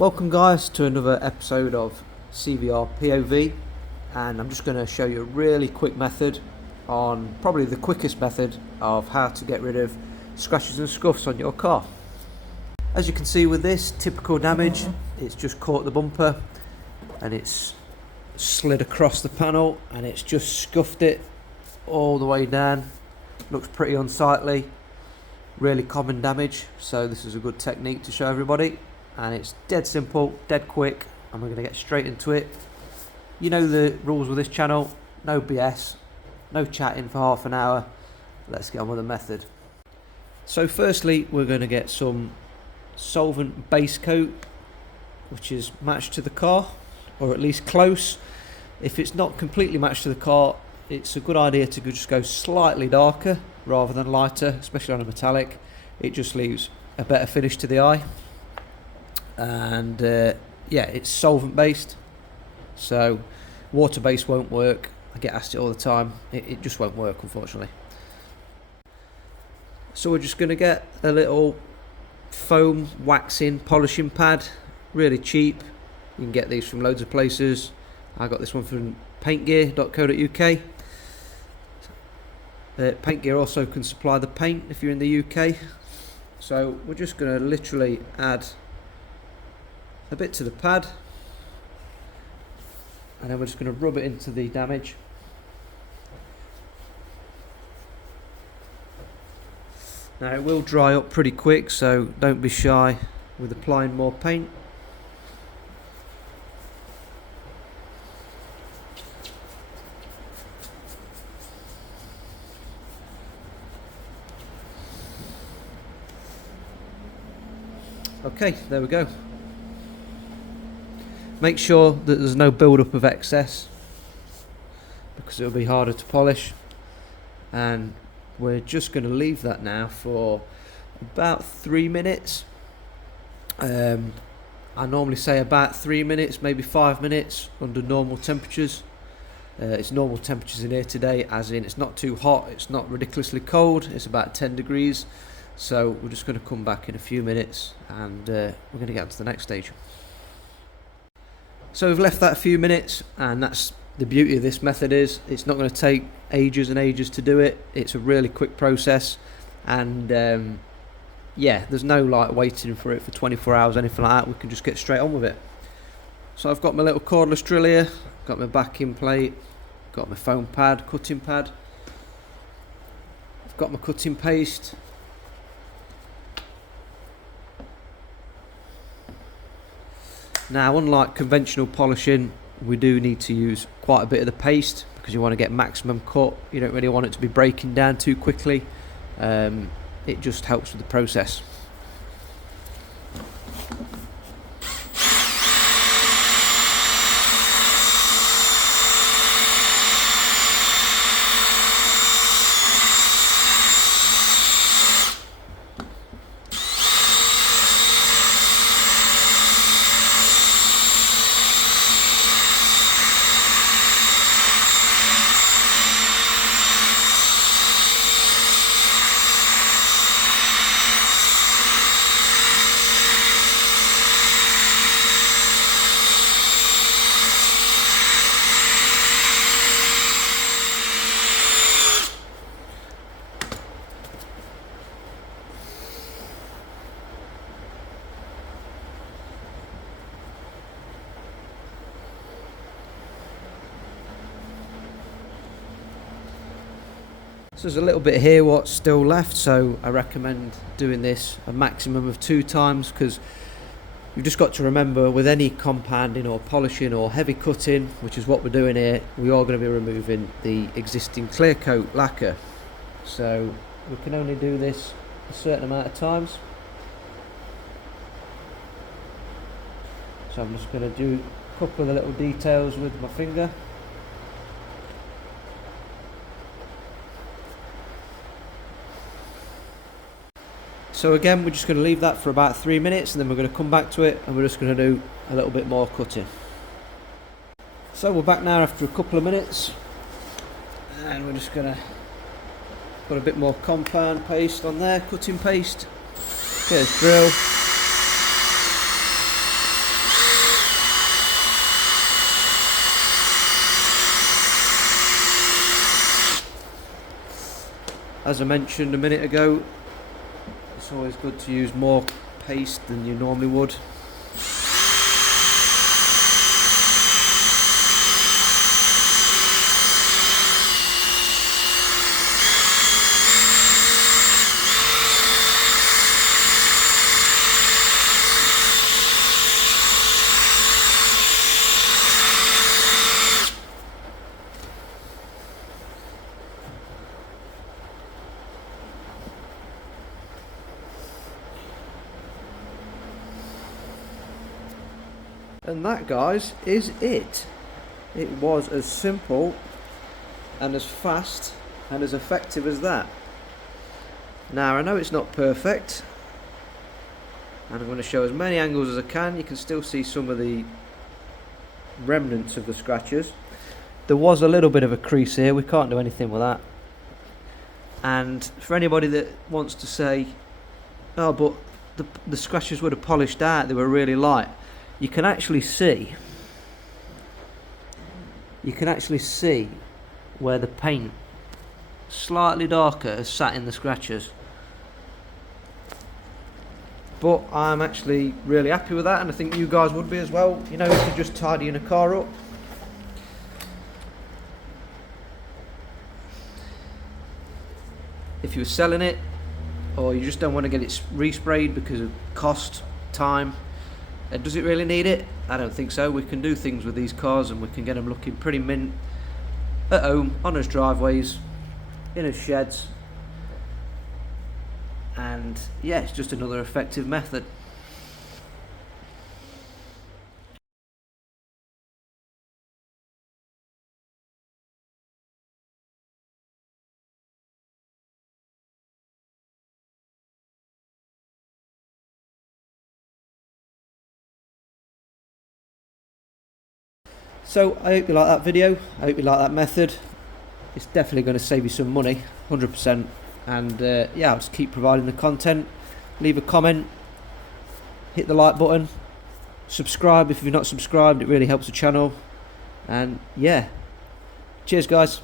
Welcome guys to another episode of CVR POV, and I'm just going to show you a really quick method on probably the quickest method of how to get rid of scratches and scuffs on your car. As you can see with this, typical damage, it's just caught the bumper and it's slid across the panel and it's just scuffed it all the way down. Looks pretty unsightly, really common damage, so this is a good technique to show everybody. And it's dead simple, dead quick, and we're going to get straight into it. You know the rules with this channel, no BS, no chatting for half an hour. Let's get on with the method. So firstly, we're going to get some solvent base coat, which is matched to the car, or at least close. If it's not completely matched to the car, it's a good idea to just go slightly darker rather than lighter, especially on a metallic. It just leaves a better finish to the eye. And yeah, it's solvent based, so water based won't work. I get asked it all the time. It just won't work, unfortunately. So we're just going to get a little foam waxing polishing pad, really cheap. You can get these from loads of places. I got this one from paintgear.co.uk. Paintgear also can supply the paint if you're in the UK. So we're just going to literally add a bit to the pad, and then we're just going to rub it into the damage. Now it will dry up pretty quick, so don't be shy with applying more paint. Okay, there we go. Make sure that there's no build-up of excess, because it'll be harder to polish. And we're just going to leave that now for about 3 minutes. I normally say about 3 minutes, maybe 5 minutes under normal temperatures. It's normal temperatures in here today, as in it's not too hot, it's not ridiculously cold, it's about 10 degrees. So we're just going to come back in a few minutes and we're going to get on to the next stage. So we've left that a few minutes, and that's the beauty of this method, is it's not going to take ages and ages to do it. It's a really quick process, and yeah, there's no like waiting for it for 24 hours, anything like that. We can just get straight on with it. So I've got my little cordless drill here, got my backing plate, got my foam pad, cutting pad, I've got my cutting paste. Now, unlike conventional polishing, we do need to use quite a bit of the paste because you want to get maximum cut. You don't really want it to be breaking down too quickly. It just helps with the process. So there's a little bit here what's still left, so I recommend doing this a maximum of 2 times, because you've just got to remember with any compounding or polishing or heavy cutting, which is what we're doing here, we are going to be removing the existing clear coat lacquer. So we can only do this a certain amount of times. So I'm just going to do a couple of the little details with my finger. So again, we're just going to leave that for about 3 minutes, and then we're going to come back to it and we're just going to do a little bit more cutting. So we're back now after a couple of minutes, and we're just going to put a bit more compound paste on there, cutting paste. Get a drill. As I mentioned a minute ago, it's always good to use more paste than you normally would. And that, guys, is it. It was as simple and as fast and as effective as that. Now, I know it's not perfect, and I'm going to show as many angles as I can. You can still see some of the remnants of the scratches. There was a little bit of a crease here, we can't do anything with that. And for anybody that wants to say, oh, but the scratches would have polished out, they were really light, you can actually see where the paint, slightly darker, has sat in the scratches. But I'm actually really happy with that, and I think you guys would be as well. You know, if you're just tidying a car up. If you were selling it, or you just don't want to get it resprayed because of cost, time, does it really need it? I don't think so. We can do things with these cars and we can get them looking pretty mint at home, on his driveways, in his sheds. And yeah, it's just another effective method. So I hope you like that video, I hope you like that method. It's definitely going to save you some money, 100%. And yeah, I'll just keep providing the content. Leave a comment, hit the like button, subscribe if you're not subscribed, it really helps the channel. And yeah, cheers guys.